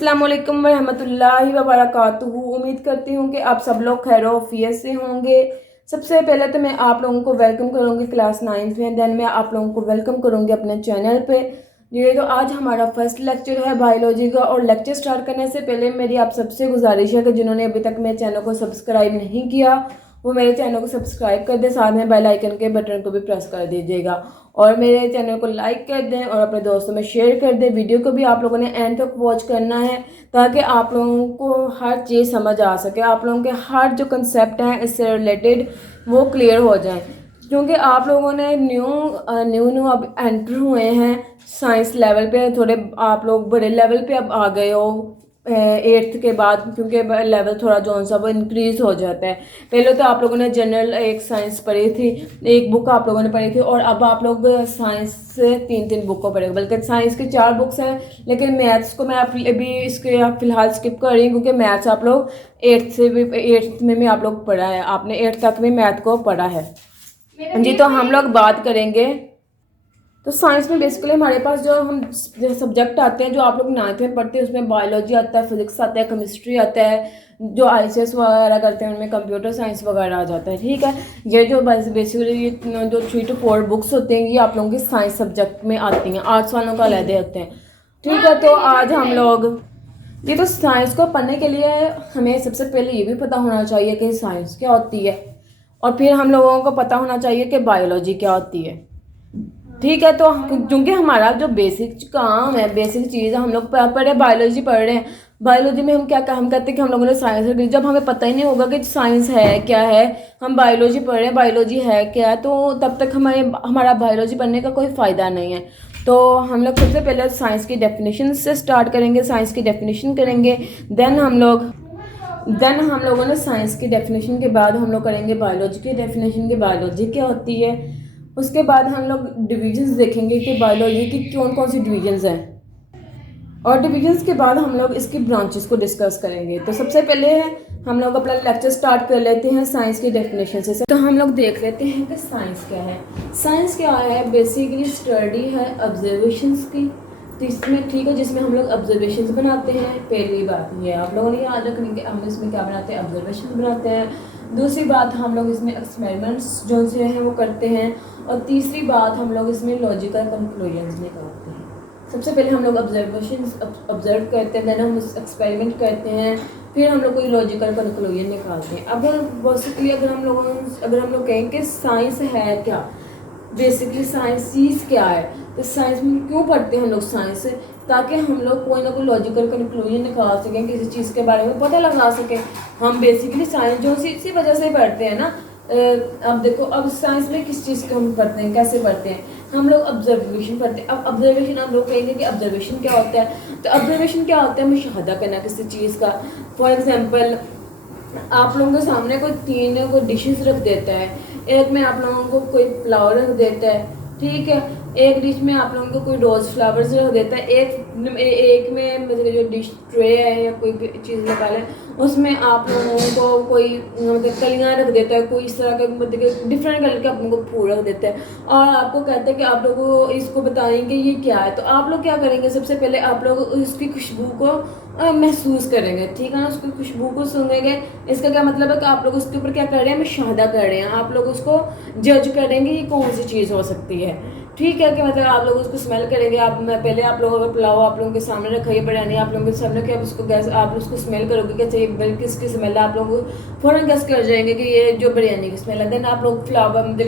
अस्सलाम वालेकुम रहमतुल्लाहि व बरकातुहू। उम्मीद करती हूँ कि आप सब लोग खैर वफियत से होंगे। सबसे पहले तो मैं आप लोगों को वेलकम करूँगी क्लास 9th में, देन मैं आप लोगों को वेलकम करूँगी अपने चैनल पे। ये तो आज हमारा फर्स्ट लेक्चर है बायोलॉजी का, और लेक्चर स्टार्ट करने से पहले मेरी आप सबसे गुजारिश है कि जिन्होंने अभी तक मेरे चैनल को सब्सक्राइब नहीं किया वो मेरे चैनल को सब्सक्राइब कर दे, साथ में बेल आइकन के बटन को भी प्रेस कर दीजिएगा और मेरे चैनल को लाइक कर दें और अपने दोस्तों में शेयर कर दें। वीडियो को भी आप लोगों ने एंड तक वॉच करना है ताकि आप लोगों को हर चीज़ समझ आ सके, आप लोगों के हर जो कंसेप्ट हैं इससे रिलेटेड वो क्लियर हो जाएं, क्योंकि आप लोगों ने न्यू अब एंटर हुए हैं साइंस लेवल पे, थोड़े आप लोग बड़े लेवल पे अब आ गए हो 8th के बाद, क्योंकि लेवल थोड़ा जो सा वो इंक्रीज हो जाता है। पहले तो आप लोगों ने जनरल एक साइंस पढ़ी थी, एक बुक आप लोगों ने पढ़ी थी, और अब आप लोग साइंस से 3 बुक को पढ़ेंगे, बल्कि साइंस की 4 बुक्स हैं, लेकिन मैथ्स को मैं अभी इसके फिलहाल स्किप कर रही हूँ क्योंकि मैथ्स आप लोग 8th में भी आप लोग पढ़ा है, आपने 8th तक भी मैथ को पढ़ा है जी। तो हम लोग बात करेंगे, तो साइंस में बेसिकली हमारे पास जो सब्जेक्ट आते हैं जो आप लोग 9th में पढ़ते हैं उसमें बायोलॉजी आता है, फिजिक्स आता है, केमिस्ट्री आता है, जो ICS वगैरह करते हैं उनमें कंप्यूटर साइंस वगैरह आ जाता है। ठीक है, ये जो बेसिकली जो 3 to 4 बुक्स होते हैं ये आप लोगों के साइंस सब्जेक्ट में आती हैं, आर्ट्स वालों का अलग होते हैं। ठीक है, तो आज हम लोग ये तो साइंस को पढ़ने के लिए हमें सबसे पहले ये भी पता होना चाहिए कि साइंस क्या होती है, और फिर हम लोगों को पता होना चाहिए कि बायोलॉजी क्या होती है। ठीक है, तो क्योंकि हमारा जो बेसिक काम है, बेसिक चीज़ है, हम लोग पढ़े बायोलॉजी पढ़ रहे हैं, बायोलॉजी में हम कहते हैं कि हम लोगों ने साइंस, जब हमें पता ही नहीं होगा कि साइंस है क्या है, हम बायोलॉजी पढ़ रहे हैं बायोलॉजी है क्या है, तो तब तक हमारा बायोलॉजी पढ़ने का कोई फ़ायदा नहीं है। तो हम लोग सबसे पहले साइंस की डेफिनेशन से स्टार्ट करेंगे, साइंस की डेफिनेशन करेंगे, देन हम लोगों ने साइंस की डेफिनेशन के बाद हम लोग करेंगे बायोलॉजी की डेफिनेशन की, बायोलॉजी क्या होती है। उसके बाद हम लोग डिविजन्स देखेंगे कि बायोलॉजी की कौन कौन सी डिविजन्स हैं, और डिविजन्स के बाद हम लोग इसकी ब्रांचेस को डिस्कस करेंगे। तो सबसे पहले हम लोग अपना लेक्चर स्टार्ट कर लेते हैं साइंस की डेफिनेशन से। तो हम लोग देख लेते हैं कि साइंस क्या है। साइंस क्या है, बेसिकली स्टडी है ऑब्जर्वेशंस की, तो इसमें ठीक है जिसमें हम लोग ऑब्जर्वेशंस बनाते हैं। पहली बात ये आप लोगों ने याद रखनी कि हम इसमें क्या बनाते हैं, ऑब्जर्वेशन बनाते हैं। दूसरी बात हम लोग इसमें एक्सपेरिमेंट्स जो से हैं वो करते हैं, और तीसरी बात हम लोग इसमें लॉजिकल कंक्लूजन्स निकालते हैं। सबसे पहले हम लोग ऑब्जर्व करते हैं, देन हम एक्सपेरिमेंट करते हैं, फिर हम लोग कोई लॉजिकल कंक्लूजन निकालते हैं। अगर बेसिकली अगर हम लोग कहें कि साइंस है क्या, बेसिकली साइंस चीज़ क्या है, तो साइंस में क्यों पढ़ते हैं हम लोग साइंस, ताकि हम लोग कोई ना कोई लॉजिकल कंक्लूजन निकाल सकें, किसी चीज़ के बारे में पता लगा सकें। हम बेसिकली साइंस जो इसी वजह से पढ़ते हैं ना। अब देखो, अब साइंस में किस चीज़ को हम पढ़ते हैं, कैसे पढ़ते हैं, हम लोग ऑब्जर्वेशन पढ़ते हैं। अब ऑब्जर्वेशन हम लोग कहेंगे कि ऑब्जर्वेशन क्या होता है, तो ऑब्जर्वेशन क्या होता है, मुशाहदा करना किसी चीज़ का। फॉर एग्जांपल आप लोगों के सामने कोई 3 डिशेस रख देता है, एक में आप लोगों को कोई फ्लावर रख देता है, ठीक है, एक डिश में आप लोगों को कोई रोज़ फ्लावर्स रख देता है, एक में मतलब जो डिश ट्रे है या कोई भी चीज़ निकाले उसमें आप लोगों को कोई मतलब कलियाँ रख देता है, कोई इस तरह के मतलब डिफरेंट कलर के आप लोगों को फूल रख देता है, और आपको कहता है कि आप लोगों को इसको बताएंगे ये क्या है। तो आप लोग क्या करेंगे, सबसे पहले आप लोग उसकी खुशबू को महसूस करेंगे, ठीक है ना, उसकी खुशबू को सूंघेंगे। इसका क्या मतलब है कि आप लोग उसके ऊपर क्या कर रहे हैं, मुशाहदा कर रहे हैं, आप लोग उसको जज करेंगे ये कौन सी चीज़ हो सकती है। ठीक है, कि मतलब आप लोग उसको स्मेल करेंगे। पहले आप लोगों का पुलाव आप लोगों के सामने रखा, ये बिरयानी आप लोगों के सामने रखी, आप उसको स्मेल करोगे कि चाहिए बल्कि किसकी स्मेल है, आप लोग फ़ौरन गेस कर जाएंगे कि ये जो बिरयानी की स्मेल है। देन आप लोग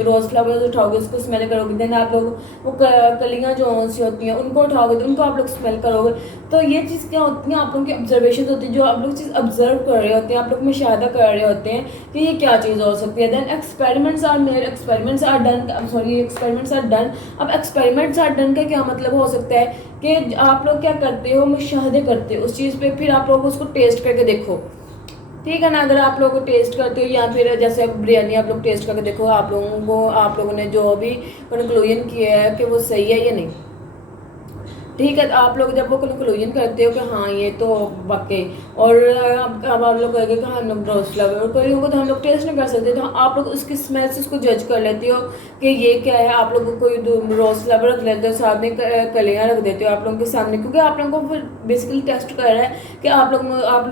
रोज़ फ्लावर उठाओगे, उसको स्मेल करोगे। देन आप लोग वो कलियाँ जो सी होती हैं उनको उठाओगे तो उनको आप लोग स्मेल करोगे। तो ये चीज़ क्या होती है, आप लोगों की ऑब्जर्वेशन होती है, जो आप लोग चीज़ ऑब्जर्व कर रहे होते हैं, आप लोग मुशाहदा कर रहे होते हैं कि ये क्या चीज़ हो सकती है। Then experiments are done. अब एक्सपेरिमेंट्स आर डन का क्या मतलब हो सकता है कि आप लोग क्या करते हो, मुशाहदे करते हो उस चीज़ पे, फिर आप लोग उसको टेस्ट करके देखो, ठीक है ना। अगर आप लोग टेस्ट करते हो, या फिर जैसे बिरयानी आप लोग टेस्ट करके देखो, आप लोगों ने जो भी कंक्लूजन किया है कि वो सही है या नहीं। ठीक है। तो आप लोग जब वो कंक्लूजन करते हो कि हाँ ये तो वाकई, और अब आप लोग कहेंगे कि हम लोग रोज फ्लावर, और कोई को तो हम लोग टेस्ट नहीं कर सकते, तो आप लोग उसकी स्मेल से उसको जज कर लेते हो कि ये क्या है। आप लोग कोई रोज फ्लावर रख लेते हो, साथ में कलियाँ रख देते हो आप लोगों के सामने, क्योंकि आप लोगों को फिर बेसिकली टेस्ट कर रहा है कि आप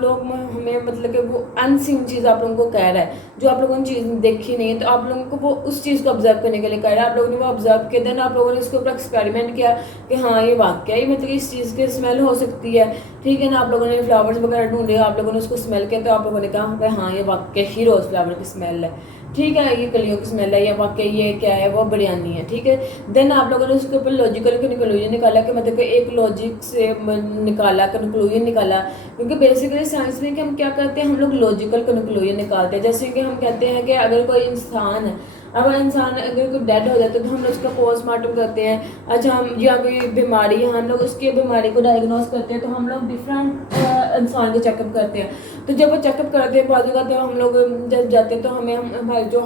लोग हमें मतलब कि वो अनसीन चीज़ आप लोगों को कह रहा है, जो आप लोगों ने चीज़ देखी नहीं है, तो आप लोगों को वो उस चीज़ को ऑब्जर्व करने के लिए कह रहा है। आप लोगों ने वो ऑब्जर्व किया, देन आप लोगों ने उसके ऊपर एक्सपेरिमेंट किया कि हाँ ये वाकई ही मतलब इस चीज़ की स्मेल हो सकती है। ठीक है ना, आप लोगों ने फ्लावर्स वगैरह ढूंढे, आप लोगों ने उसको स्मेल किया, तो आप लोगों ने कहा कि हाँ ये वाकई ही रोज़ फ्लावर की स्मेल है। ठीक है, ये कलियों की स्मेल है, या वाकई ये क्या है, वो बिरयानी है। ठीक है, देन आप लोगों ने उसके ऊपर लॉजिकल कंक्लूजन निकाला कि मतलब कि एक लॉजिक से निकाला, कंक्लूजन निकाला। क्योंकि बेसिकली साइंस में कि हम क्या करते हैं, हम लोग लॉजिकल कंक्लूजन निकालते हैं। जैसे कि हम कहते हैं कि अगर कोई इंसान है, अब इंसान अगर कोई डेड हो जाता है तो हम लोग उसका पोस्टमार्टम करते हैं। अच्छा, हम या कोई बीमारी है, हम लोग उसकी बीमारी को डायग्नोस करते हैं, तो हम लोग डिफरेंट इंसान के चेकअप करते हैं। तो जब वो चेकअप करते हैं बाजू का, तो हम लोग जब जाते हैं तो हमें हमारे जो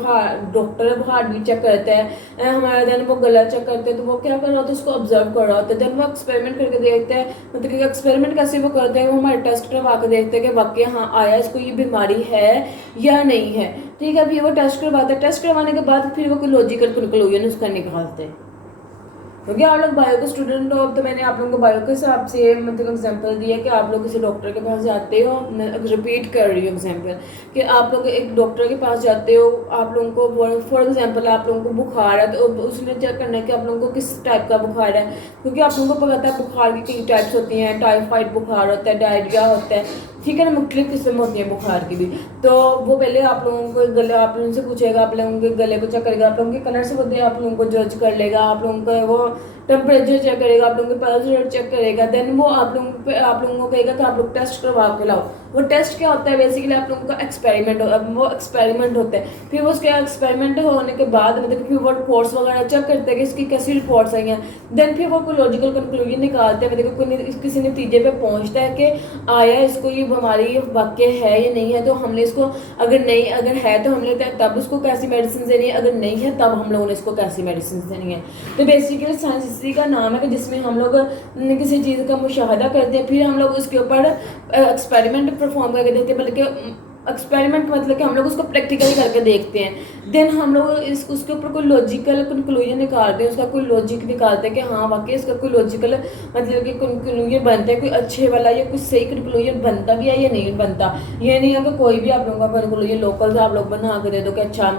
डॉक्टर है वो हार्ट बीट चेक करता है, हमारा देन वो गला चेक करते हैं, तो वो क्या कर रहा होता है, उसको ऑब्जर्व कर रहा होता है। देन वो एक्सपेरिमेंट करके देखते हैं, मतलब कि एक्सपेरिमेंट कैसे वो करते हैं, वो हमारे टेस्ट करवा के देखते हैं कि वाकई हाँ आया इसको ये बीमारी है या नहीं है। ठीक है, फिर वो टेस्ट करवाते हैं, टेस्ट करवाने के बाद फिर वो कोई लॉजिकल कंक्लूजन उसका निकालते हैं। क्योंकि आप लोग बायो के स्टूडेंट हो, तो मैंने आप लोगों को बायो के हिसाब से मतलब एग्जांपल दिया कि आप लोग किसी डॉक्टर के पास जाते हो, रिपीट कर रही हूँ एग्जांपल, कि आप लोग एक डॉक्टर के पास जाते हो, आप लोगों को फॉर एग्जांपल आप लोगों को बुखार है, तो उसने चेक करना है कि आप लोगों को किस टाइप का बुखार है। क्योंकि आप लोगों को पता है बुखार की कई टाइप्स होती हैं, टाइफाइड बुखार होता है, डायरिया होता है, ठीक है ना, मुख्तलिफ किस्म होती है बुखार की भी। तो वो पहले आप लोगों को गले, आप लोगों से पूछेगा, आप लोगों के गले को चेक करेगा, आप लोगों के कलर से बोलते आप लोगों को जज कर लेगा, आप लोगों का वो टेम्परेचर चेक करेगा, आप लोगों के पल्स रेट चेक करेगा। देन वो आप लोगों को कहेगा कि आप लोग टेस्ट करवा के लाओ। वो टेस्ट क्या होता है, बेसिकली आप लोगों का एक्सपेरिमेंट वो एक्सपेरिमेंट होता है। फिर वो उसके एक्सपेरिमेंट होने के बाद मतलब फिर वो रिपोर्ट्स वगैरह चेक करते हैं कि इसकी कैसी रिपोर्ट्स आई हैं। देन फिर वो कोई लॉजिकल कंक्लूजन निकालते हैं, मतलब कोई किसी नतीजे पे पहुंचता है कि आया इसको ये बीमारी वाकई है या नहीं है, तो हमने इसको अगर है तो हमने तब उसको कैसी मेडिसिन देनी है, अगर नहीं है तब हम लोगों ने इसको कैसी मेडिसिन देनी है। तो बेसिकली साइंस इसी का नाम है कि जिसमें हम लोग किसी चीज़ का मुशाहदा करते हैं, फिर हम लोग उसके ऊपर एक्सपेरिमेंट परफॉर्म करके देखते हैं, बल्कि एक्सपेरिमेंट मतलब कि हम लोग उसको प्रैक्टिकली करके देखते हैं। देन हम लोग उसके ऊपर कोई लॉजिकल कंक्लूजन निकालते हैं, उसका कोई लॉजिक निकालते हैं कि हाँ वाकई इसका कोई लॉजिकल मतलब कि कंक्लूजन बनता है, कोई अच्छे वाला या कोई सही कंक्लूजन बनता भी है या नहीं बनता। ये नहीं है कि कोई भी आप लोगों का कंक्लूजन लोकल से आप लोग बना के दे दो कि अच्छा,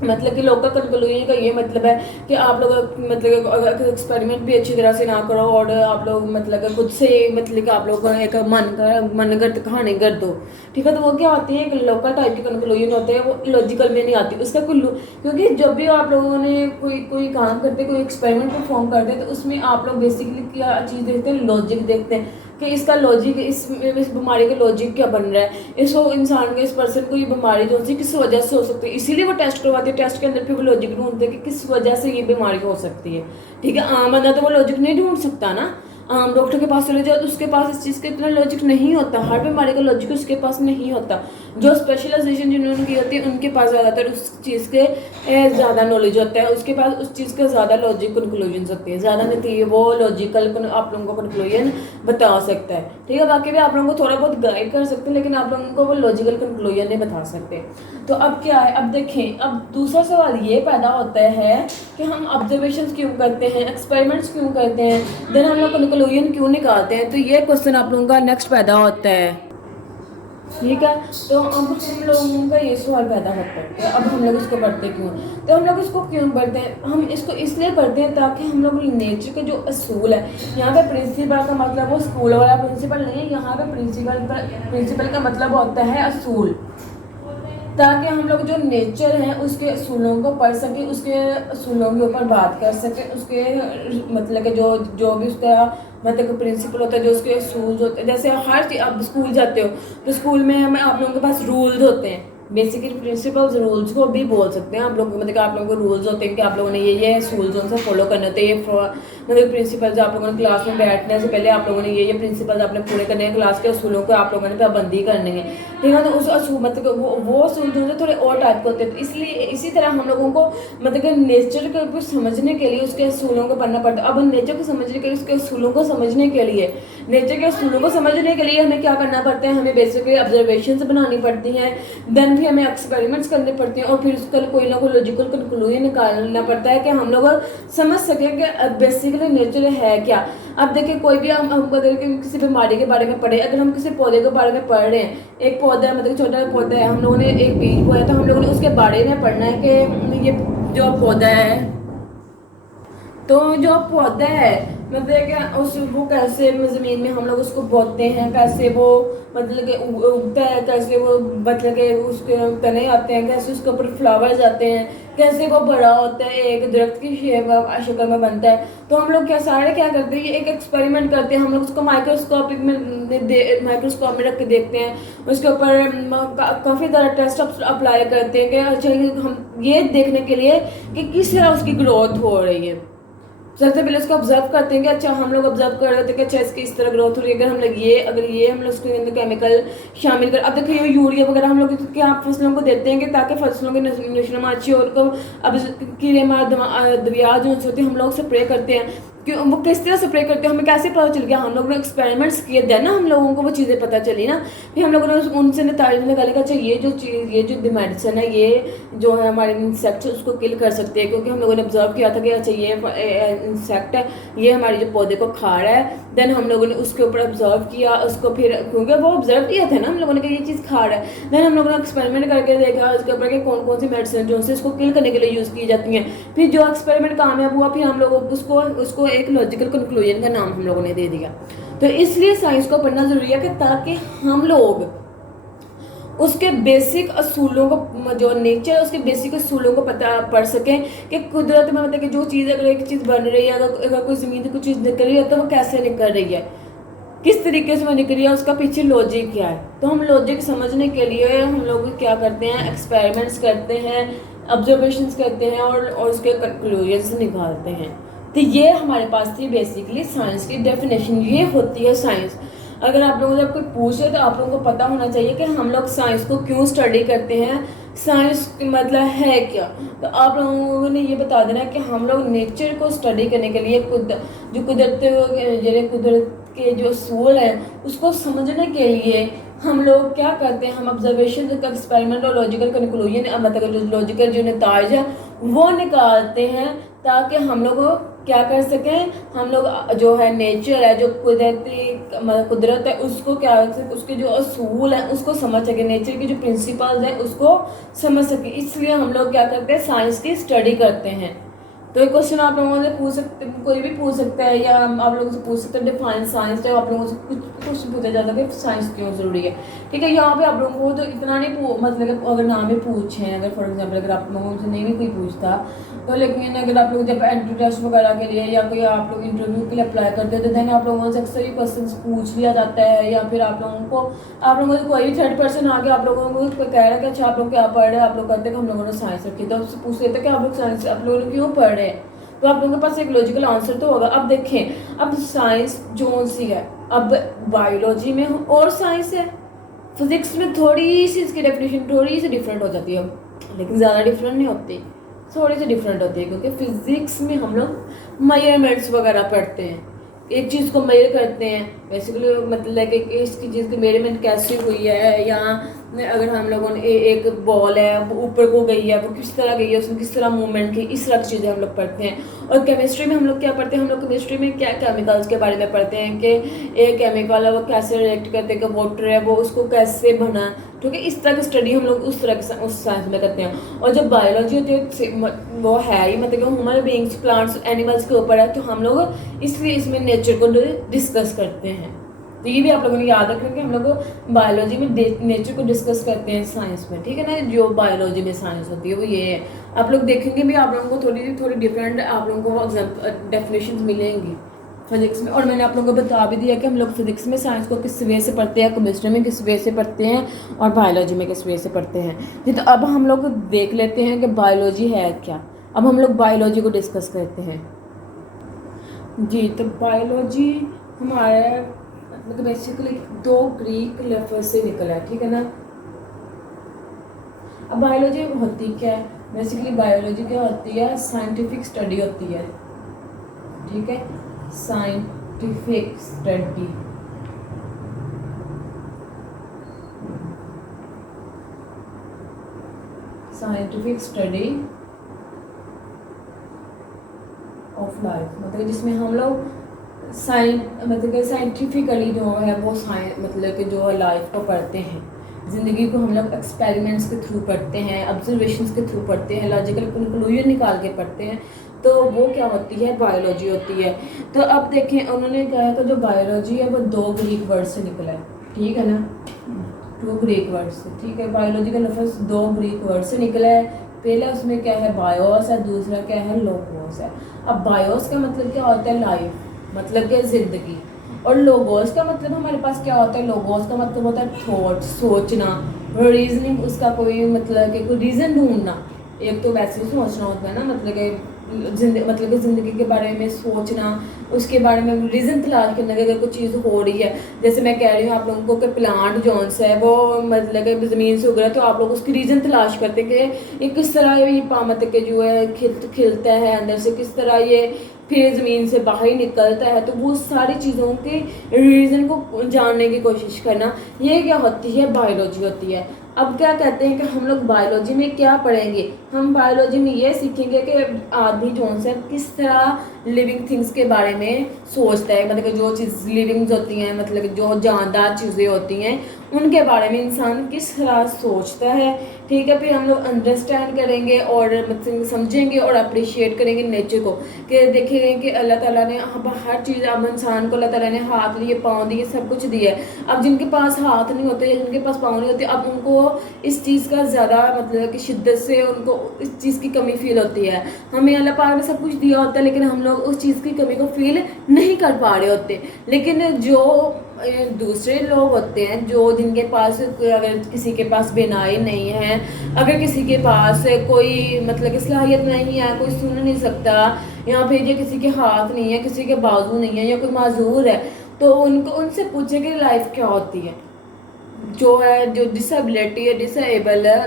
मतलब कि लोकल कंक्लूजन का ये मतलब है कि आप लोग मतलब एक्सपेरिमेंट भी अच्छी तरह से ना करो, और आप लोग मतलब खुद से मतलब कि आप लोग एक मनगढ़ंत कहानी कर दो। ठीक है, तो वो क्या होती है, एक लोकल टाइप की कंक्लूजन होते हैं, वो लॉजिकल में नहीं आती उसका कोई। क्योंकि जब भी आप लोगों ने कोई काम करते, कोई एक्सपेरिमेंट परफॉर्म करते हैं, तो उसमें आप लोग बेसिकली क्या चीज़ देखते हैं, लॉजिक देखते हैं कि इसका लॉजिक, इस बीमारी का लॉजिक क्या बन रहा है, इसको इंसान के इस पर्सन को ये बीमारी जो सी किस वजह से हो सकती है। इसीलिए वो टेस्ट करवाते हैं, टेस्ट के अंदर फिर वो लॉजिक ढूंढते हैं कि किस वजह से ये बीमारी हो सकती है। ठीक है, आम बंदा तो वो लॉजिक नहीं ढूंढ सकता ना। आम डॉक्टर के पास चले जाओ तो उसके पास इस चीज़ का इतना लॉजिक नहीं होता, हर बीमारी का लॉजिक उसके पास नहीं होता। जो स्पेशलाइजेशन जिन्होंने की होती है उनके पास ज़्यादातर उस चीज़ के ज़्यादा नॉलेज होता है, उसके पास उस चीज़ के ज़्यादा लॉजिक कंक्लूजन होती है, ज़्यादा नतीजे वो लॉजिकल आप लोगों को कंक्लूजन बता सकता है। ठीक है, बाकी भी आप लोगों को थोड़ा बहुत गाइड कर सकते हैं, लेकिन आप लोगों को वो लॉजिकल कंक्लूजन नहीं बता सकते। तो अब क्या है, अब देखें, अब दूसरा सवाल ये पैदा होता है कि हम ऑब्जर्वेशन क्यों करते हैं, एक्सपेरिमेंट्स क्यों करते हैं, देन हम लोग कंक्लूजन क्यों निकालते हैं। तो ये क्वेश्चन आप लोगों का नेक्स्ट पैदा होता है। ठीक है, तो अब हम लोगों का ये सवाल पैदा होता है कि अब हम लोग इसको पढ़ते क्यों। तो हम लोग इसको क्यों पढ़ते हैं, हम इसको इसलिए पढ़ते हैं ताकि हम लोग नेचर के जो असूल है, यहाँ पे प्रिंसिपल का मतलब वो स्कूल वाला प्रिंसिपल नहीं है, यहाँ पे प्रिंसिपल का मतलब होता है असूल, ताकि हम लोग जो नेचर है उसके असूलों को पढ़ सकें, उसके असूलों के ऊपर बात कर सकें, उसके मतलब कि जो भी उसका मतलब प्रिंसिपल होता है, जो उसके असूल होते हैं। जैसे हर चीज़, आप स्कूल जाते हो तो स्कूल में हमें आप लोगों के पास रूल्स होते हैं, बेसिकली प्रिंसिपल्स रूल्स को भी बोल सकते हैं आप लोग, मतलब आप लोगों को रूल्स होते हैं कि आप लोगों ने ये रूल्स उनसे फॉलो करने होते हैं। ये मतलब प्रिंसिपल्स आप लोगों ने क्लास में बैठने से पहले आप लोगों ने ये प्रिंसिपल्स आपने पूरे करने हैं, क्लास के असूलों को आप लोगों ने पाबंदी करनी है, ठीक है। तो उस असूल मतलब वो असूल जो है थोड़े और टाइप के होते हैं। तो इसलिए इसी तरह हम लोगों को मतलब कि नेचर को समझने के लिए उसके असूलों को पढ़ना पड़ता है। अब नेचर को समझने के लिए उसके असूलों को समझने के लिए नेचर के असूलों को समझने के लिए हमें क्या करना पड़ता है, हमें बेसिकली ऑब्जर्वेशंस बनानी पड़ती हैं, देन भी हमें एक्सपेरिमेंट्स करने पड़ते हैं, और फिर उसका कोई ना कोई लॉजिकल कंक्लूजन निकालना पड़ता है कि हम लोग समझ सकें कि बेसिकली नेचर है क्या। अब देखिए कोई भी हम अगर किसी बीमारी के बारे में पढ़े, अगर हम किसी पौधे के बारे में पढ़ रहे हैं, एक पौधा मतलब छोटा पौधा है, हम लोगों ने एक बीज बोया तो हम लोगों ने उसके बारे में पढ़ना है कि ये जो पौधा है, तो जो पौधा है मतलब क्या उस वो कैसे ज़मीन में हम लोग उसको बोते हैं, कैसे वो मतलब कि उगता है, कैसे वो मतलब कि उसके तने आते हैं, कैसे उसके ऊपर फ्लावर्स आते हैं, कैसे वो बड़ा होता है, एक दरख्त की शक्ल में बनता है। तो हम लोग क्या सारे क्या करते हैं, ये एक एक्सपेरिमेंट करते हैं, हम लोग उसको माइक्रोस्कोप में रख के देखते हैं, उसके ऊपर काफ़ी तरह टेस्ट अप्लाई करते हैं कि अच्छा हम ये देखने के लिए कि किस तरह उसकी ग्रोथ हो रही है। सबसे पहले उसको ऑब्जर्व करते हैं कि अच्छा हम लोग ऑब्जर्व कर रहे थे कि अच्छा इसकी इस तरह ग्रोथ हो रही है, अगर ये हम लोग उसके अंदर केमिकल शामिल कर, अब देखिए यूरिया वगैरह हम लोग क्या फसलों को देते हैं कि ताकि फसलों की नशोनुमा अच्छी हो, और अब कीड़े मार दविया जो होते हैं हम लोग स्प्रे करते हैं, कि वो किस तरह स्प्रे करते हैं हमें कैसे पता चल गया, हम लोगों ने एक्सपेरिमेंट्स किए देन ना हम लोगों को वो चीज़ें पता चली ना। फिर हम लोगों ने उनसे नतीजे निकाले कि अच्छा ये जो मेडिसिन है ये जो है हमारे इंसेक्ट उसको किल कर सकते हैं, क्योंकि हम लोगों ने ऑब्जर्व किया था कि अच्छा ये इंसेक्ट है, ये हमारे जो पौधे को खा रहा है। देन हम लोगों ने उसके ऊपर ऑब्जर्व किया उसको, फिर क्योंकि वो ऑब्जर्व किया था ना हम लोगों ने कि ये चीज़ खा रहा है, देन हम लोगों ने एक्सपेरिमेंट करके देखा उसके ऊपर कि कौन कौन सी मेडिसिन जो है इसको किल करने के लिए यूज़ की जाती हैं। फिर जो एक्सपेरिमेंट कामयाब हुआ, फिर हम लोग उसको एक लॉजिकल कंक्लूजन का नाम हम लोगों ने दे दिया। तो इसलिए साइंस को पढ़ना ज़रूरी है कि ताकि हम लोग उसके बेसिक असूलों को, जो नेचर है उसके बेसिक असूलों को पता पढ़ सकें कि कुदरत में मतलब कि जो चीज़ अगर एक चीज़ बन रही है, अगर कोई ज़मीन से कुछ चीज़ निकल रही है तो वो कैसे निकल रही है, किस तरीके से वो निकल रही है, उसका पीछे लॉजिक क्या है। तो हम लॉजिक समझने के लिए हम लोग क्या करते हैं, एक्सपेरिमेंट्स करते हैं, ऑब्जर्वेशंस करते हैं और उसके कंक्लूजन्स निकालते हैं। तो ये हमारे पास थी बेसिकली साइंस की डेफिनेशन, ये होती है साइंस। अगर आप लोगों से कोई पूछे तो आप लोगों को पता होना चाहिए कि हम लोग साइंस को क्यों स्टडी करते हैं, साइंस मतलब है क्या। तो आप लोगों ने ये बता देना कि हम लोग नेचर को स्टडी करने के लिए कुदरत के जो असूल हैं उसको समझने के लिए हम लोग क्या करते हैं, हम ऑब्जर्वेशन एक्सपेरिमेंट और लॉजिकल कंक्लूजन मतलब लॉजिकल जो नतीजे हैं वो निकालते हैं, ताकि हम लोग क्या कर सकें, हम लोग जो है नेचर है, जो कुदरत है उसको क्या उसके जो असूल हैं उसको समझ सके, नेचर के जो प्रिंसिपल्स हैं उसको समझ सके। इसलिए हम लोग क्या करते हैं, साइंस की स्टडी करते हैं। तो एक क्वेश्चन आप लोगों से पूछ सकते, कोई भी पूछ सकता है, या आप लोगों से पूछ सकते हैं डिफाइन साइंस, जब आप लोगों से कुछ क्वेश्चन पूछा जाता है कि साइंस क्यों ज़रूरी है, ठीक है। यहाँ पे आप लोगों को तो इतना नहीं मतलब अगर नाम ही पूछे, अगर फॉर एग्जाम्पल अगर आप लोगों से नहीं भी कोई पूछता तो, लेकिन अगर आप लोग जब एंट्री टेस्ट वगैरह के लिए या कोई आप लोग इंटरव्यू के लिए अप्लाई करते हो तो देन आप लोगों से अक्सर ही क्वेश्चन पूछ लिया जाता है, या फिर आप लोगों से कोई भी थर्ड पर्सन आके आप लोगों को कह रहा है कि अच्छा आप लोग क्या पढ़ रहे हैं, आप लोग कहते हैं कि हम लोगों ने साइंस रखी, तो आपसे पूछ लेते कि आप लोग साइंस आप लोग क्यों पढ़ रहे हैं, तो आप लोगों के पास एक लॉजिकल आंसर तो होगा। अब देखें, अब साइंस जो सी है, अब बायोलॉजी में और साइंस है, फिजिक्स में थोड़ी सी इसकी डेफिनेशन थोड़ी सी डिफरेंट हो जाती है, लेकिन ज़्यादा डिफरेंट नहीं होती, थोड़ी सी डिफरेंट होती है, क्योंकि फिजिक्स में हम लोग मेजरमेंट्स वगैरह पढ़ते हैं, एक चीज़ को मेजर करते हैं, बेसिकली मतलब कि इसकी चीज़ की मेजरमेंट कैसी हुई है, या अगर हम लोगों ने एक बॉल है वो ऊपर को गई है वो किस तरह गई है, उसमें किस तरह मूवमेंट की, इस तरह की चीज़ें हम लोग पढ़ते हैं। और केमिस्ट्री में हम लोग क्या पढ़ते हैं, हम लोग केमिस्ट्री में क्या केमिकल्स के बारे में पढ़ते हैं कि एक केमिकल है वो कैसे रिएक्ट करते हैं, कि वाटर है वो उसको कैसे बना, ठीक है। इस तरह की स्टडी हम लोग उस तरह की उस साइंस में करते हैं। और जब बायोलॉजी होती है वो है ही मतलब कि ह्यूमन बींग्स प्लांट्स एनिमल्स के ऊपर है, तो हम लोग इसलिए इसमें नेचर को डिस्कस करते हैं। तो ये भी आप लोगों ने याद रखना कि हम लोग बायोलॉजी में नेचर को डिस्कस करते हैं साइंस में, ठीक है ना। जो बायोलॉजी में साइंस होती है वो ये है, आप लोग देखेंगे भी आप लोगों को थोड़ी डिफरेंट आप लोगों को डेफिनेशंस मिलेंगी, फिजिक्स में। और मैंने आप लोगों को बता भी दिया कि हम लोग फिजिक्स में साइंस को किस वे से पढ़ते हैं, केमिस्ट्री में किस वे से पढ़ते हैं और बायोलॉजी में किस वे से पढ़ते हैं। जी तो अब हम लोग देख लेते हैं कि बायोलॉजी है क्या। अब हम लोग बायोलॉजी को डिस्कस करते हैं। जी तो बायोलॉजी हमारे मतलब बेसिकली 2 ग्रीक लफ्ज़ से निकला है, ठीक है ना। अब बायोलॉजी होती क्या है, बेसिकली बायोलॉजी क्या होती है, साइंटिफिक स्टडी होती है, ठीक है, scientific study. Scientific study of life, मतलब जिसमें हम लोग मतलब कि साइंटिफिकली जो है वो मतलब कि जो है लाइफ को पढ़ते हैं, ज़िंदगी को हम लोग एक्सपेरिमेंट्स के थ्रू पढ़ते हैं, ऑब्जर्वेशंस के थ्रू पढ़ते हैं, लॉजिकल कंक्लूजन निकाल के पढ़ते हैं, तो वो क्या होती है, बायोलॉजी होती है। तो अब देखें उन्होंने कहा था जो बायोलॉजी है वो 2 ग्रीक वर्ड से निकला है, ठीक है ना, 2 ग्रीक वर्ड से, ठीक है। बायोलॉजी का लफ्ज़ 2 ग्रीक वर्ड से निकला है। पहला उसमें क्या है, बायोस है, दूसरा क्या है, लोगोस है। अब बायोस का मतलब क्या होता है, लाइफ, मतलब क्या, ज़िंदगी। और लोगोस का मतलब हमारे पास क्या होता है, लोगोस का मतलब होता है थॉट, सोचना, रीजनिंग, उसका कोई मतलब कि कोई रीज़न ढूंढना। एक तो वैसे ही सोचना होता है ना, मतलब कि ज़िंदगी के बारे में सोचना, उसके बारे में रीज़न तलाश करना कि अगर कोई चीज़ हो रही है। जैसे मैं कह रही हूँ आप लोगों को कि प्लांट जौन सा है वो मतलब कि ज़मीन से उग रहा है, तो आप लोग उसकी रीज़न तलाश करते हैं कि ये किस तरह ये मतलब कि जो है खिलता है अंदर से, किस तरह ये फिर ज़मीन से बाहर निकलता है। तो वो सारी चीज़ों के रीज़न को जानने की कोशिश करना, ये क्या होती है, बायोलॉजी होती है। अब क्या कहते हैं कि हम लोग बायोलॉजी में क्या पढ़ेंगे, हम बायोलॉजी में ये सीखेंगे कि आदमी जौन सा किस तरह लिविंग थिंग्स के बारे में सोचता है, मतलब कि जो चीज़ लिविंग्स होती हैं, मतलब कि जो जानदार चीज़ें होती हैं, उनके बारे में इंसान किस तरह सोचता है, ठीक है। फिर हम लोग अंडरस्टैंड करेंगे और मतलब समझेंगे और अप्रिशिएट करेंगे नेचर को, कि देखेंगे कि अल्लाह ताला ने हर चीज़, अब इंसान को अल्लाह ताला ने हाथ लिए, पाँव दिए, सब कुछ दिया है। अब जिनके पास हाथ नहीं होते, जिनके पास पाँव नहीं होते, अब उनको इस चीज़ का ज़्यादा मतलब कि शिद्दत से उनको इस चीज़ की कमी फील होती है। हमें अल्लाह पाक ने सब कुछ दिया होता है, लेकिन हम लोग उस चीज़ की कमी को फील नहीं कर पा रहे होते। लेकिन जो दूसरे लोग होते हैं, जो जिनके पास, अगर किसी के पास बीनाई नहीं है, अगर किसी के पास कोई मतलब कि सलाहियत नहीं है, कोई सुन नहीं सकता, या फिर ये किसी के हाथ नहीं है, किसी के बाजू नहीं है, या कोई माजूर है, तो उनको उनसे पूछे कि लाइफ क्या होती है। जो है, जो डिसेबिलिटी है,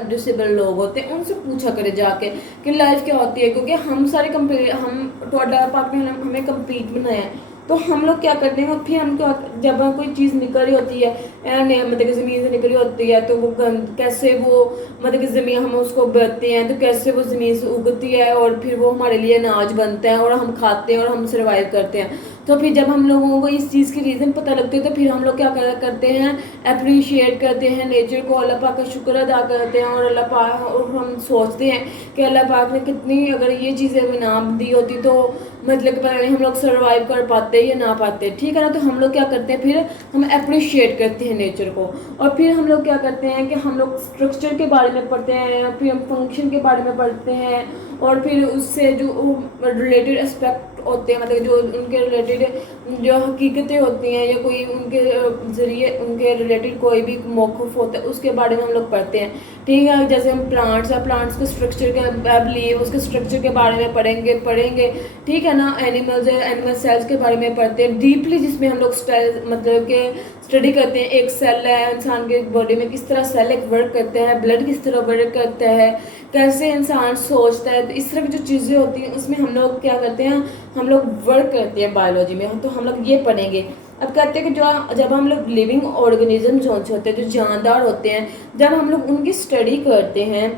डिसेबल लोग होते हैं, उनसे पूछा करे जाके कि लाइफ क्या होती है। क्योंकि हम सारे हम तो अल्लाह पाक ने हमें कंप्लीट बनाया है, तो हम लोग क्या करते हैं, फिर हम क्या, जब कोई चीज़ निकल रही होती है मतलब कि ज़मीन से निकली होती है, तो वो कैसे वो मतलब कि ज़मीन, हम उसको बोते हैं तो कैसे वो ज़मीन से उगती है, और फिर वो हमारे लिए अनाज बनता है और हम खाते हैं और हम सर्वाइव करते हैं। तो फिर जब हम लोगों को इस चीज़ की रीज़न पता लगती है, तो फिर हम लोग क्या करते हैं, अप्रिशिएट करते हैं नेचर को, अल्लाह पाक का शुक्र अदा करते हैं, और अल्लाह पाक, और हम सोचते हैं कि अल्लाह पाक ने कितनी, अगर ये चीज़ें हमें ना दी होती तो मतलब कि पता नहीं हम लोग सर्वाइव कर पाते या ना पाते, ठीक है ना। तो हम लोग क्या करते हैं, फिर हम अप्रिशिएट करते हैं नेचर को, और फिर हम लोग क्या करते हैं कि हम लोग स्ट्रक्चर के बारे में पढ़ते हैं, फिर हम फंक्शन के बारे में पढ़ते हैं, और फिर उससे जो रिलेटेड एस्पेक्ट होते हैं, मतलब जो उनके रिलेटेड जो हकीकतें होती हैं, या कोई उनके ज़रिए उनके रिलेटेड कोई भी मौक़िफ़ होता है, उसके बारे में हम लोग पढ़ते हैं, ठीक है। जैसे हम प्लांट्स के स्ट्रक्चर के लिए उसके स्ट्रक्चर के बारे में पढ़ेंगे, ठीक है ना। एनिमल सेल्स के बारे में पढ़ते हैं डीपली, जिसमें हम लोग मतलब कि स्टडी करते हैं, एक सेल है इंसान के बॉडी में, किस तरह सेल एक वर्क करते हैं, ब्लड किस तरह वर्क करता है, कैसे इंसान सोचता है। तो इस तरह की जो चीज़ें होती हैं, उसमें हम लोग क्या करते हैं, हम लोग वर्क करते हैं बायोलॉजी में, तो हम लोग ये पढ़ेंगे। अब कहते हैं कि जब हम लोग लिविंग ऑर्गेनिज्म जो होते हैं, जो जानदार होते हैं, जब हम लोग उनकी स्टडी करते हैं,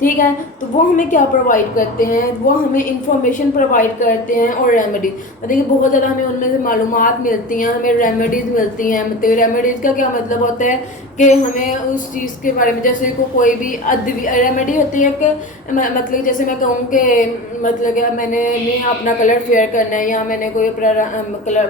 ठीक है, तो वो हमें क्या प्रोवाइड करते हैं, वो हमें इंफॉर्मेशन प्रोवाइड करते हैं और रेमेडीज, मतलब बहुत ज़्यादा हमें उनमें से मालूमात मिलती हैं, हमें रेमेडीज़ मिलती हैं। मतलब रेमेडीज़ का क्या मतलब होता है कि हमें उस चीज़ के बारे में, जैसे को कोई भी रेमेडी होती है कि मतलब जैसे मैं कहूँ कि मतलब कि मैंने अपना कलर फेयर करना है, या मैंने कोई अपना कलर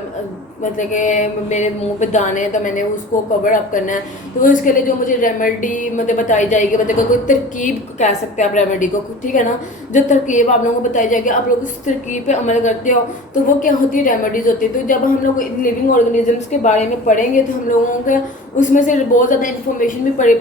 मतलब कि मेरे मुंह पे दाने हैं तो मैंने उसको कवर अप करना है, तो उसके लिए जो मुझे रेमेडी मतलब बताई जाएगी, मतलब कोई तरकीब कह सकते हैं आप रेमेडी को, ठीक है ना। जो तरकीब आप लोगों को बताई जाएगी, आप लोग उस तरकीब पे अमल करते हो तो वो क्या होती है, रेमेडीज होती है। तो जब हम लोग लिविंग ऑर्गेनिजम्स के बारे में पढ़ेंगे तो हम लोगों का उसमें से बहुत ज़्यादा इन्फॉर्मेशन भी पड़े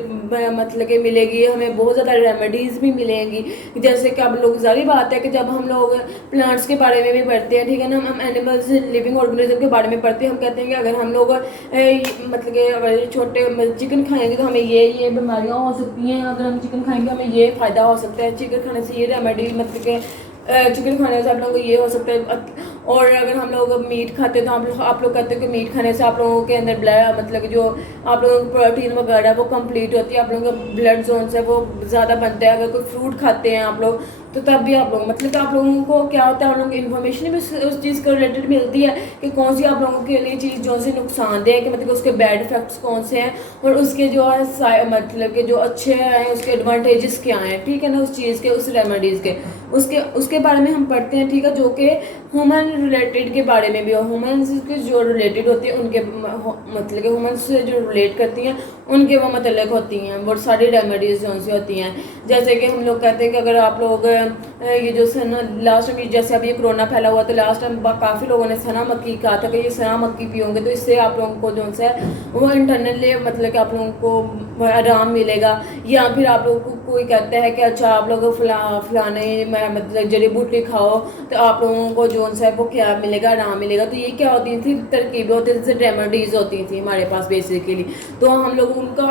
मतलब कि मिलेगी, हमें बहुत ज़्यादा रेमेडीज़ भी मिलेंगी। जैसे कि आप लोग जारी बात है कि जब हम लोग प्लांट्स के बारे में भी पढ़ते हैं, ठीक है ना, हम एनिमल्स लिविंग ऑर्गेनिज्म के बारे में पढ़ते हैं, हम कहते हैं कि अगर हम लोग मतलब कि अगर छोटे चिकन खाएंगे तो हमें ये बीमारियाँ हो सकती हैं, अगर हम चिकन खाएंगे हमें ये फ़ायदा हो सकता है, चिकन खाने से ये रेमेडी मतलब कि चिकन खाने से आप लोगों को ये हो सकता है। और अगर हम लोग मीट खाते हैं तो आप लोग कहते हो कि मीट खाने से आप लोगों के अंदर ब्लड मतलब जो आप लोगों को प्रोटीन वगैरह वो कंप्लीट होती है, आप लोगों का ब्लड जोन है वो ज़्यादा बनता है। अगर कोई फ्रूट खाते हैं आप लोग तो तब भी आप लोग मतलब कि आप लोगों को क्या होता है, आप लोगों को इन्फॉर्मेशन भी उस चीज़ को रिलेटेड मिलती है कि कौन सी आप लोगों के लिए चीज़ जो सी नुकसानदेह है, कि मतलब उसके बैड इफेक्ट्स कौन से हैं और उसके जो है मतलब कि जो अच्छे हैं उसके एडवांटेजेस क्या हैं, ठीक है ना, उस चीज़ के उस रेमेडीज़ के उसके बारे में हम पढ़ते हैं, ठीक है। जो कि ह्यूमन रिलेटेड के बारे में भी, और ह्यूमन्स के जो रिलेटेड होती है उनके मतलब कि ह्यूमन्स से जो रिलेट करती हैं उनके वो मतलब होती हैं वो सारी रेमेडीज जो सी होती हैं। जैसे कि हम लोग कहते हैं कि अगर आप लोग ये जो सना लास्ट टाइम जैसे अभी ये कोरोना फैला हुआ तो लास्ट टाइम काफ़ी लोगों ने सना मक्की कहा था कि ये सना मक्की पियोगे तो इससे आप लोगों को जो है वो इंटरनली मतलब कि आप लोगों को आराम मिलेगा। या फिर आप लोगों को कोई कहता है कि अच्छा आप लोग फलाने मतलब जड़ी बूटी खाओ तो आप लोगों को जो है वो क्या मिलेगा, आराम मिलेगा। तो ये क्या होती थी, तरकीबें होती थी, रेमेडीज होती थी हमारे पास बेसिकली। तो हम लोग उनका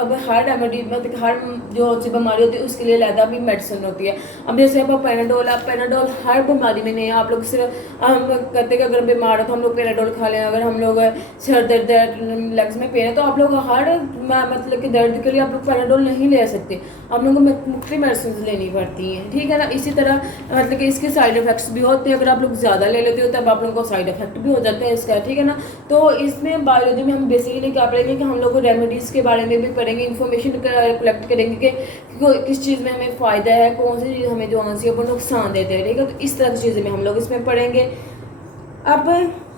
अब हर रेमेडी मतलब हर जो सी बीमारी होती है उसके लिए अलग भी मेडिसिन होती है। अब जैसे आप पेनाडोल हर बीमारी में नहीं है। आप लोग सिर्फ हम कहते हैं कि अगर बीमार हो तो हम लोग पेनाडोल खा लें, अगर हम लोग सर दर्द लेग्स में पेन है तो आप लोग हर मतलब कि दर्द के लिए आप लोग पेनाडोल नहीं ले सकते, आप लोगों को मुख्तलिफ मेडिसिन लेनी पड़ती हैं, ठीक है ना। इसी तरह मतलब कि इसके साइड इफेक्ट्स भी होते हैं, अगर आप लोग ज़्यादा ले लेते हो तब आप लोगों को साइड इफेक्ट भी हो जाता है इसका, ठीक है ना। तो इसमें बायोलॉजी में हम बेसिकली क्या पढ़ेंगे कि हम लोग रेमेडीज़ के बारे में भी पढ़ेंगे, इन्फॉर्मेशन कलेक्ट करेंगे कि किस चीज़ में हमें फ़ायदा है, कौन सी चीज़ हमें जो आंसी है वो नुकसान देते हैं, ठीक है। तो इस तरह की चीज़ें में हम लोग इसमें पढ़ेंगे। अब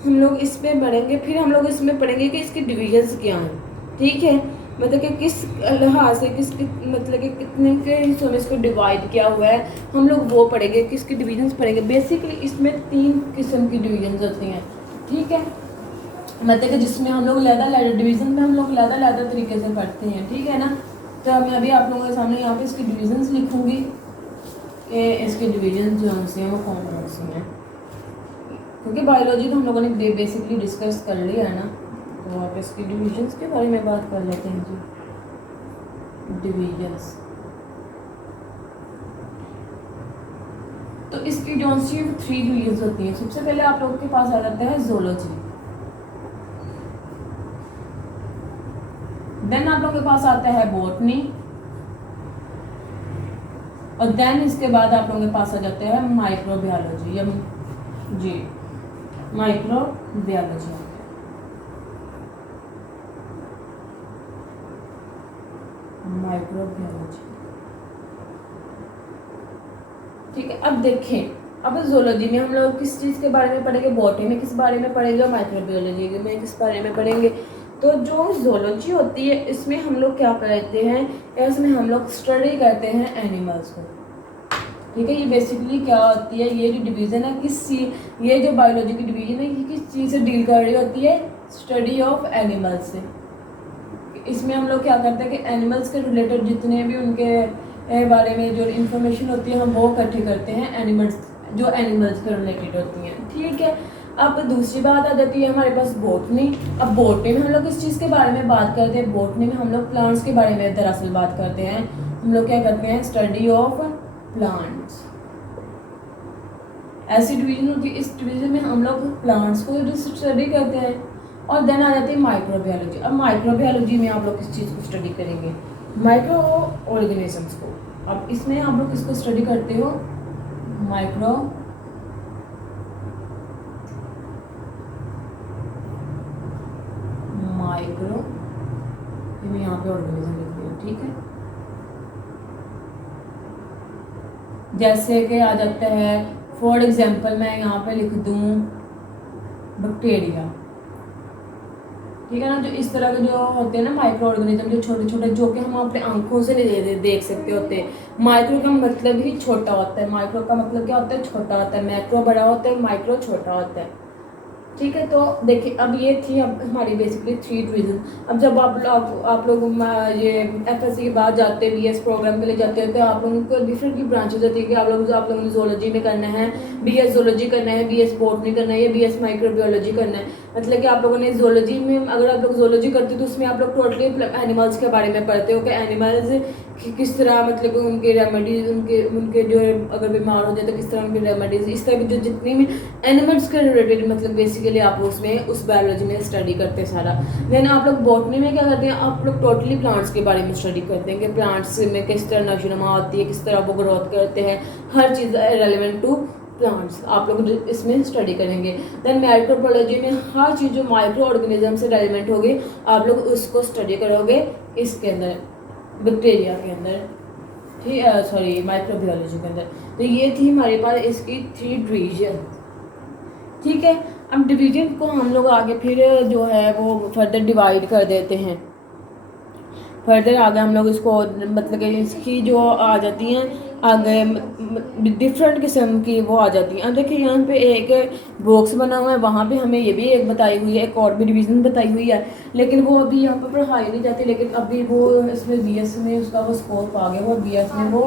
हम लोग इसमें पढ़ेंगे, फिर हम लोग इसमें पढ़ेंगे कि इसके डिविजन्स क्या हैं, ठीक है, मतलब कि किस लिहाज से मतलब कि कितने के हिस्सों में इसको डिवाइड किया हुआ है हम लोग वो पढ़ेंगे, किसके डिविजन्स पढ़ेंगे। बेसिकली इसमें 3 किस्म की डिविजन्स होती हैं, ठीक है, मतलब कि जिसमें हम लोग लैदा डिवीजन में हम लोग लैदा तरीके से पढ़ते हैं, ठीक है ना। तो मैं अभी आप लोगों के सामने यहाँ पे इसकी डिविजन्स लिखूँगी कि इसके डिविजन जो हैं वो कौन कौन से हैं, क्योंकि बायोलॉजी तो हम लोगों ने बेसिकली डिस्कस कर लिया है ना। तो आप इसके डिविजन्स के बारे में बात कर लेते हैं जी। डिविजन्स तो इसकी जो 3 डिविजन्स होती हैं। सबसे पहले आप लोगों के पास आ जाता है ज़ूलॉजी, देन आप लोगों के पास आता है बॉटनी, और देन इसके बाद आप लोगों के पास आ जाता है माइक्रोबायोलॉजी या जी माइक्रोबायोलॉजी। ठीक है, अब देखें, अब ज़ूलॉजी में हम लोग किस चीज़ के बारे में पढ़ेंगे, बॉटनी में किस बारे में पढ़ेंगे और माइक्रोबायोलॉजी में किस बारे में पढ़ेंगे। तो जो ज़ूलॉजी होती है इसमें हम लोग क्या करते हैं, इसमें हम लोग स्टडी करते हैं एनिमल्स को, ठीक है। ये बेसिकली क्या होती है, ये जो डिवीज़न है ये जो बायोलॉजी की डिवीज़न है ये किस चीज़ से डील कर रही होती है, स्टडी ऑफ एनिमल्स से। इसमें हम लोग क्या करते हैं कि एनिमल्स के रिलेटेड जितने भी उनके बारे में जो इन्फॉर्मेशन होती है हम वो इकट्ठी करते हैं, एनिमल्स के रिलेटेड होती हैं, ठीक है। अब दूसरी बात आ जाती है हमारे पास बॉटनी। अब बॉटनी में हम लोग किस चीज़ के बारे में बात करते हैं, बॉटनी में हम लोग प्लांट्स के बारे में दरअसल बात करते हैं। हम लोग क्या करते हैं, स्टडी ऑफ प्लांट्स, ऐसी डिवीजन होती है। इस डिवीजन में हम लोग प्लांट्स को स्टडी करते हैं। और देन आ जाती है माइक्रोबायोलॉजी। अब माइक्रोबायोलॉजी में आप लोग किस चीज़ को स्टडी करेंगे, माइक्रो ऑर्गेनिजम्स को। अब इसमें आप लोग किसको स्टडी करते हो, माइक्रो मैं यहाँ पे ऑर्गेनिज्म लिख रही हूँ, ठीक है। जैसे कि आ जाता है फॉर एग्जांपल मैं यहाँ पे लिख दूँ बैक्टीरिया, ठीक है ना। जो इस तरह के जो होते हैं ना माइक्रो ऑर्गेनिज्म, जो छोटे छोटे, जो कि हम अपने आंखों से नहीं देख सकते होते हैं। माइक्रो का मतलब ही छोटा होता है। माइक्रो का मतलब क्या होता है? छोटा होता है। मैक्रो बड़ा होता है, माइक्रो छोटा होता है। ठीक है, तो देखिए अब ये थी अब हमारी बेसिकली 3 डिवीजन। अब जब आप लोग ये एफएससी के बाद जाते हैं, बीएस प्रोग्राम के लिए जाते हैं, तो आप लोगों को डिफरेंट की ब्रांचेज होती है कि आप लोगों ने जोलॉजी में करना है, बीएस जोलॉजी करना है, बीएस बॉटनी करना है, या बीएस माइक्रोबायोलॉजी करना है। मतलब कि आप लोगों ने जोलॉजी में, अगर आप लोग जोलॉजी करते हो तो उसमें आप लोग टोटली एनिमल्स के बारे में पढ़ते हो कि एनिमल्स किस तरह, मतलब कि उनके रेमेडीज, उनके उनके जो है अगर बीमार हो जाए तो किस तरह उनके रेमेडीज, इस तरह की जो जितनी भी एनिमल्स के रिलेटेड, मतलब बेसिकली आप उसमें उस बायोलॉजी में स्टडी करते हैं सारा। देन आप लोग बॉटनी में क्या करते हैं? आप लोग टोटली प्लांट्स के बारे में स्टडी करते हैं कि प्लांट्स में किस तरह नशोनुमा आती है, किस तरह वो ग्रोथ करते हैं, हर चीज़ रेलिवेंट टू प्लांट्स आप लोग इसमें स्टडी करेंगे। देन माइक्रोबायोलॉजी में हर चीज़ जो माइक्रो ऑर्गेनिज्म से रेलिवेंट होगी आप लोग उसको स्टडी करोगे इसके अंदर, बैक्टीरिया के अंदर, ठीक है, सॉरी माइक्रोबायोलॉजी के अंदर। तो ये थी हमारे पास इसकी 3 डिवीजन। ठीक है, अब डिवीजन को हम लोग आगे फिर जो है वो फर्दर डिवाइड कर देते हैं। फर्दर आगे हम लोग इसको, मतलब कि इसकी जो आ जाती हैं आगे डिफरेंट किस्म की वो आ जाती हैं। अब देखिए यहाँ पे एक बॉक्स बना हुआ है, वहाँ पे हमें ये भी एक बताई हुई है, एक और भी डिवीज़न बताई हुई है, लेकिन वो अभी यहाँ पर पढ़ाई नहीं जाती। लेकिन अभी वो इसमें बीएस में उसका वो स्कोप आ गया, वो बीएस में वो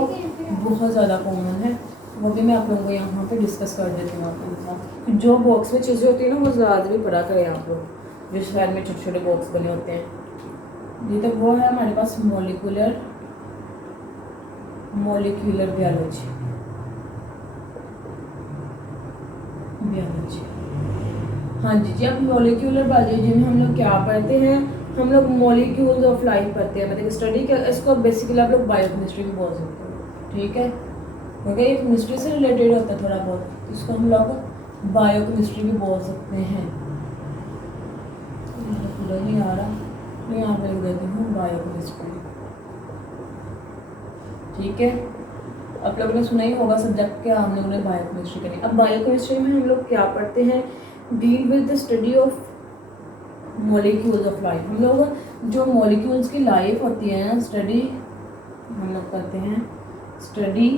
बहुत ज़्यादा कॉमन है। वो भी मैं आप लोगों को यहाँ पे डिस्कस कर देती हूँ आप लोगों के साथ। जो बॉक्स में चीज़ें होती हैं ना वो ज़्यादा भी पढ़ा करें आप लोग, जो शहर में छोटे छोटे बॉक्स बने होते हैं। ये तो वो है हमारे पास मॉलिक्यूलर बायोलॉजी। हाँ जी अब मॉलिक्यूलर बायोलॉजी में हम लोग क्या पढ़ते हैं? हम लोग मॉलिक्यूल्स ऑफ लाइफ पढ़ते हैं, मतलब स्टडी का। इसको बेसिकली आप लोग बायोकेमिस्ट्री भी बोल सकते हो, ठीक है, क्योंकि ये केमिस्ट्री से रिलेटेड होता है थोड़ा बहुत, तो इसको हम लोग बायोकेमिस्ट्री भी बोल सकते हैं। पूरा नहीं आ रहा तो यहाँ पे लिख देती हूँ बायोकेमिस्ट्री। ठीक है, आप लोगों ने सुना ही होगा सब्जेक्ट क्या हम लोगों ने बायोकेमिस्ट्री करनी। अब बायोकेमिस्ट्री में हम लोग क्या पढ़ते हैं? Deal with the study of molecules of life. हम लोग जो मॉलिक्यूल्स की लाइफ होती है ना, स्टडी हम लोग करते हैं, study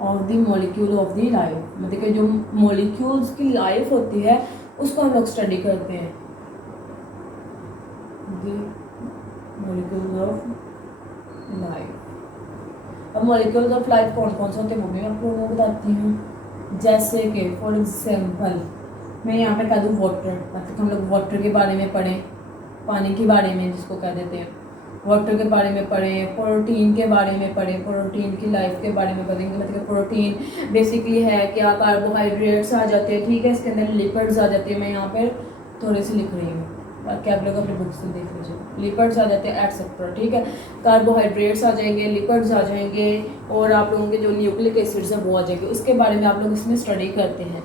of the molecule of the life, मतलब कि जो मॉलिक्यूल्स की लाइफ होती है उसको हम लोग स्टडी करते हैं, द मॉलिक्यूल्स ऑफ लाइफ। अब मॉलिक्यूल्स ऑफ लाइफ कौन कौन से होते हैं वो भी मैं आप लोगों को बताती हूँ। जैसे कि फॉर एग्जाम्पल मैं यहाँ पे कह दूँ वाटर, मतलब हम लोग वाटर के बारे में पढ़ें, पानी के बारे में जिसको कह देते हैं, वाटर के बारे में पढ़ें, प्रोटीन के बारे में पढ़ें, प्रोटीन की लाइफ के बारे में पढ़ेंगे। मतलब प्रोटीन बेसिकली है क्या? कार्बोहाइड्रेट्स आ जाते हैं, ठीक है, इसके अंदर लिपिड्स आ जाते हैं। मैं यहाँ पर थोड़े से लिख रही हूँ, बाकी आप लोग अपने बुक से देख लीजिए। लिपिड्स आ जाते हैं एटसेट्रा, ठीक है, कार्बोहाइड्रेट्स आ जाएंगे, लिपिड्स आ जाएंगे, और आप लोगों के जो न्यूक्लिक एसिड्स हैं वो आ जाएंगे। उसके बारे में आप लोग इसमें स्टडी करते हैं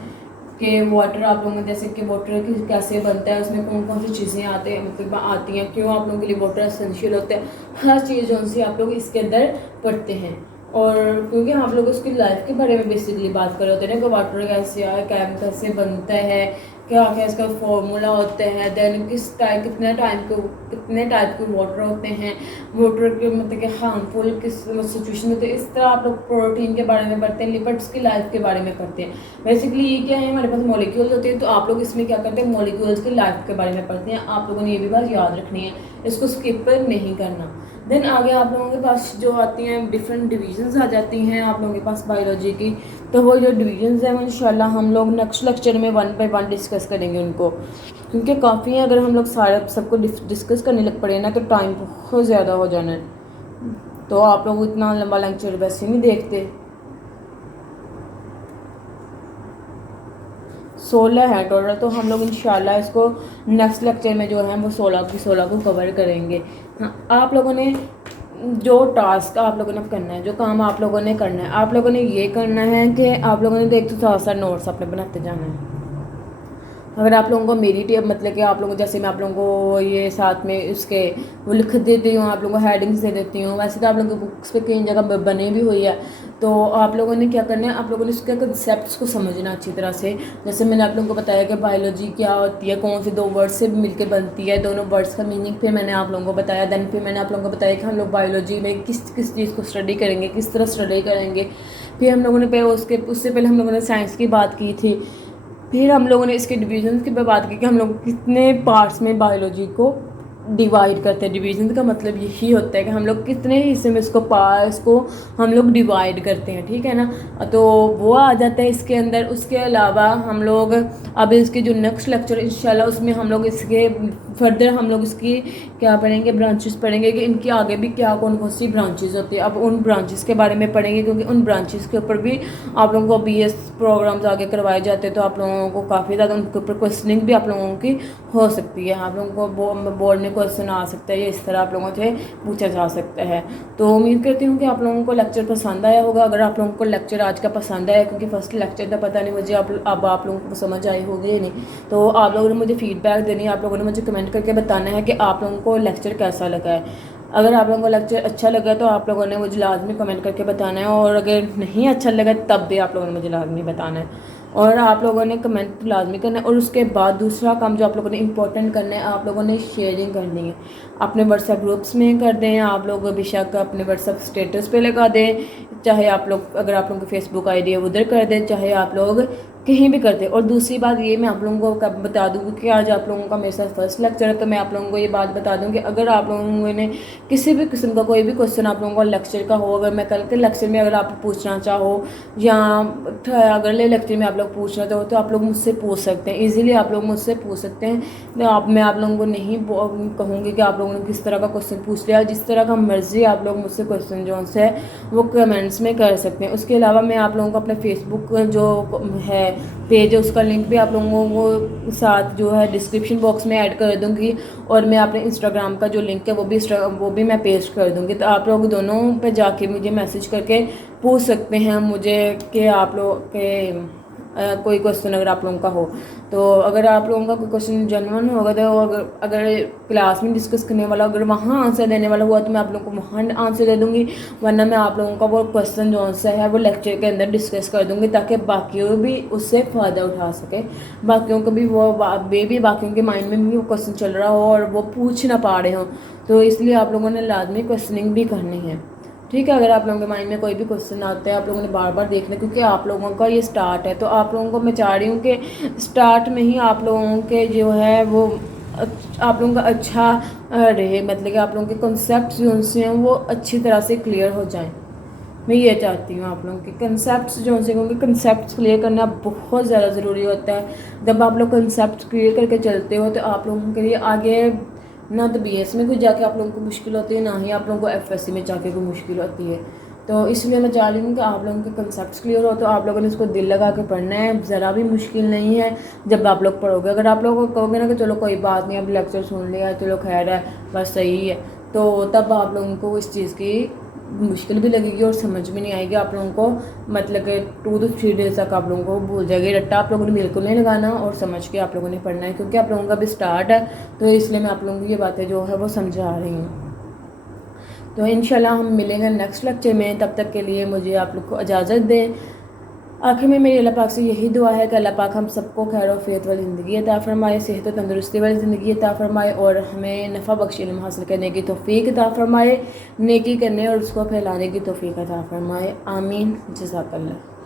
कि वाटर आप लोगों जैसे कि वाटर कैसे बनता है, उसमें कौन कौन सी चीज़ें आते हैं, मतलब आती हैं, क्यों आप लोगों के लिए वाटर एसेंशियल होता है, हर चीज़ जो उनसे आप लोग इसके अंदर पढ़ते हैं। और क्योंकि आप लोग उसकी लाइफ के बारे में बेसिकली बात कर रहे होते हैं ना कि वाटर कैसे आए, केमिकल से बनता है, क्या क्या इसका फॉर्मूला होता है, देन कितने टाइप के वाटर होते हैं, वाटर के मतलब कि हार्मफुल किस सिचुएशन में। तो इस तरह आप लोग प्रोटीन के बारे में पढ़ते हैं, लिपिड्स की लाइफ के बारे में पढ़ते हैं। बेसिकली ये क्या है, हमारे पास मॉलिक्यूल्स होते हैं, तो आप लोग इसमें क्या करते हैं? मॉलिक्यूल्स की लाइफ के बारे में पढ़ते हैं। आप लोगों ने ये भी बात याद रखनी है, इसको स्किप नहीं करना। देन आगे आप लोगों के पास जो आती हैं डिफरेंट डिवीजन्स आ जाती हैं आप लोगों के पास बायोलॉजी की। तो वो जो डिवीजन्स हैं वो इंशाल्लाह हम लोग नेक्स्ट लेक्चर में 1 बाय 1 डिस्कस करेंगे उनको, क्योंकि काफ़ी हैं। अगर हम लोग सारा सबको डिस्कस करने लग पड़े ना तो टाइम बहुत ज़्यादा हो जाना है, तो आप लोग इतना लंबा लेक्चर वैसे नहीं देखते। 16 है टोटल, तो हम लोग इंशाल्लाह इसको नेक्स्ट लेक्चर में जो है वो 16 को कवर करेंगे। हाँ, आप लोगों ने जो टास्क आप लोगों ने करना है, जो काम आप लोगों ने करना है, आप लोगों ने ये करना है कि आप लोगों ने तो एक तो साथ साथ नोट्स अपने बनाते जाना है। अगर आप लोगों को मेरी टिप मतलब कि आप लोगों को जैसे मैं आप लोगों को ये साथ में उसके वो लिख देती हूँ, आप लोगों को हेडिंग्स दे देती हूँ, वैसे तो आप लोगों की बुक्स पे कई जगह बनी भी हुई है। तो आप लोगों ने क्या करना है, आप लोगों ने इसके कंसेप्ट को समझना अच्छी तरह से। जैसे मैंने आप लोगों को बताया कि बायोलॉजी क्या होती है, कौन से दो वर्ड्स से मिलकर बनती है, दोनों वर्ड्स का मीनिंग फिर मैंने आप लोगों को बताया। देन फिर मैंने आप लोगों को बताया कि हम लोग बायोलॉजी में किस किस चीज़ को स्टडी करेंगे, किस तरह स्टडी करेंगे। फिर हम लोगों ने उससे पहले हम लोगों ने साइंस की बात की थी। फिर हम लोगों ने इसके डिवीजन की बात की कि हम लोग कितने पार्ट्स में बायोलॉजी को डिवाइड करते हैं। डिवीजन का मतलब यही होता है कि हम लोग कितने हिस्से में इसको पार्ट्स को हम लोग डिवाइड करते हैं, ठीक है ना। तो वो आ जाता है इसके अंदर। उसके अलावा हम लोग अब इसके जो नेक्स्ट लेक्चर इंशाल्लाह उसमें हम लोग इसके फर्दर हम लोग इसकी क्या पढ़ेंगे, ब्रांचेस पढ़ेंगे कि इनकी आगे भी क्या कौन कौन सी ब्रांचेस होती है। अब उन ब्रांचेस के बारे में पढ़ेंगे क्योंकि उन ब्रांचेस के ऊपर भी आप लोगों को BS प्रोग्राम्स आगे करवाए जाते हैं। तो आप लोगों को काफ़ी ज़्यादा उनके ऊपर क्वेश्चनिंग भी आप लोगों की हो सकती है। आप लोगों को बोर्ड में क्वेश्चन आ सकता है या इस तरह आप लोगों से पूछा जा सकता है। तो उम्मीद करती हूँ कि आप लोगों को लेक्चर पसंद आया होगा। अगर आप लोगों को लेक्चर आज का पसंद आया, क्योंकि फर्स्ट लेक्चर था, पता नहीं मुझे अब आप लोगों को समझ आई होगी या नहीं, तो आप लोगों ने मुझे फीडबैक देनी है। आप लोगों ने मुझे कमेंट करके बताना है कि आप लोगों को लेक्चर कैसा लगा है। अगर आप लोगों को लेक्चर अच्छा लगा तो आप लोगों ने मुझे लाजमी कमेंट करके बताना है, और अगर नहीं अच्छा लगा तब भी आप लोगों ने मुझे लाजमी बताना है। और आप लोगों ने कमेंट लाजमी करना है। और उसके बाद दूसरा काम जो आप लोगों ने इंपॉर्टेंट करना है, आप लोगों ने शेयरिंग करनी है। अपने व्हाट्सएप ग्रुप्स में कर दें, आप लोग बेशक अपने व्हाट्सएप स्टेटस पे लगा दें, चाहे आप लोग अगर आप लोगों की फेसबुक आईडी है उधर कर दें, चाहे आप लोग कहीं भी कर दें। और दूसरी बात ये मैं आप लोगों को कब बता दूँगी कि आज आप लोगों का मेरे साथ फर्स्ट लेक्चर है, तो मैं आप लोगों को ये बात बता दूँ कि अगर आप लोगों ने किसी भी किस्म का कोई भी क्वेश्चन आप लोगों को लेक्चर का हो, अगर मैं कल के लेक्चर में अगर आप पूछना चाहो या अगले लेक्चर में आप लोग पूछना चाहो, तो आप लोग मुझसे पूछ सकते हैं। इजीली आप लोग मुझसे पूछ सकते हैं। मैं आप लोगों को नहीं कहूँगी कि आप लोगों ने किस तरह का क्वेश्चन पूछ लिया। जिस तरह का मर्जी आप लोग मुझसे क्वेश्चन जो है वो कमेंट्स में कर सकते हैं। उसके अलावा मैं आप लोगों को अपने फेसबुक जो है पेज है उसका लिंक भी आप लोगों को साथ जो है डिस्क्रिप्शन बॉक्स में ऐड कर दूँगी। और मैं अपने इंस्टाग्राम का जो लिंक है वो भी मैं पेस्ट कर दूँगी। तो आप लोग दोनों पे जाके मुझे मैसेज करके पूछ सकते हैं मुझे कि आप लोग के कोई क्वेश्चन अगर आप लोगों का हो। तो अगर आप लोगों का कोई क्वेश्चन जेन्युइन होगा तो अगर क्लास में डिस्कस करने वाला अगर वहाँ आंसर देने वाला हुआ तो मैं आप लोगों को वहाँ आंसर दे दूँगी, वरना मैं आप लोगों का वो क्वेश्चन जो सा है वो लेक्चर के अंदर डिस्कस कर दूँगी, ताकि बाकियों भी उससे फ़ायदा उठा सके। बाकियों को भी बाकियों के माइंड में भी वो क्वेश्चन चल रहा हो और वो पूछ ना पा रहे हों। तो इसलिए आप लोगों ने लाजमी क्वेश्चनिंग भी करनी है, ठीक है। अगर आप लोगों के माइंड में कोई भी क्वेश्चन आता है आप लोगों ने बार बार देखना, क्योंकि आप लोगों का ये स्टार्ट है। तो आप लोगों को मैं चाह रही हूँ कि स्टार्ट में ही आप लोगों के जो है वो आप लोगों का अच्छा रहे, मतलब कि आप लोगों के कॉन्सेप्ट जो उनसे हैं वो अच्छी तरह से क्लियर हो जाएं। मैं ये चाहती हूँ आप लोगों के कंसेप्ट जो उनसे, क्योंकि कंसेप्ट क्लियर करना बहुत ज़्यादा ज़रूरी होता है। जब आप लोग कंसेप्ट क्लियर करके चलते हो तो आप लोगों के लिए आगे ना तो BS में कुछ जाके आप लोगों को मुश्किल होती है, ना ही आप लोगों को FSC में जाके कोई मुश्किल होती है। तो इसलिए मैं चाह रही हूँ कि आप लोगों के कंसेप्ट क्लियर हो, तो आप लोगों ने इसको दिल लगा के पढ़ना है। ज़रा भी मुश्किल नहीं है जब आप लोग पढ़ोगे। अगर आप लोगों को कहोगे ना कि चलो कोई बात नहीं, अब लेक्चर सुन लिया, चलो खैर है, बस सही है, तो तब आप लोगों को इस चीज़ की मुश्किल भी लगेगी और समझ भी नहीं आएगी। आप लोगों को मतलब कि 2 to 3 डेज तक आप लोगों को भूल जाएगी। रट्टा आप लोगों ने बिल्कुल नहीं लगाना और समझ के आप लोगों ने पढ़ना है, क्योंकि आप लोगों का भी स्टार्ट है। तो इसलिए मैं आप लोगों को ये बातें जो है वो समझा रही हूँ। तो इंशाल्लाह हम मिलेंगे नेक्स्ट लेक्चर में। तब तक के लिए मुझे आप लोग को इजाज़त दें। आखिर में मेरी अल्लाह पाक से यही दुआ है कि अल्लाह पाक हम सबको खैर वफ़ियत वाली ज़िंदगी अता फ़रमाए, सेहत और तंदुरुस्ती वाली ज़िंदगी अता फ़रमाए, और हमें नफ़ा बख्श इल्म हासिल करने की तौफ़ीक अता फ़रमाए, नेकी करने और उसको फैलाने की तौफ़ीक अता फ़रमाए। आमीन। जज़ाकल्लाह।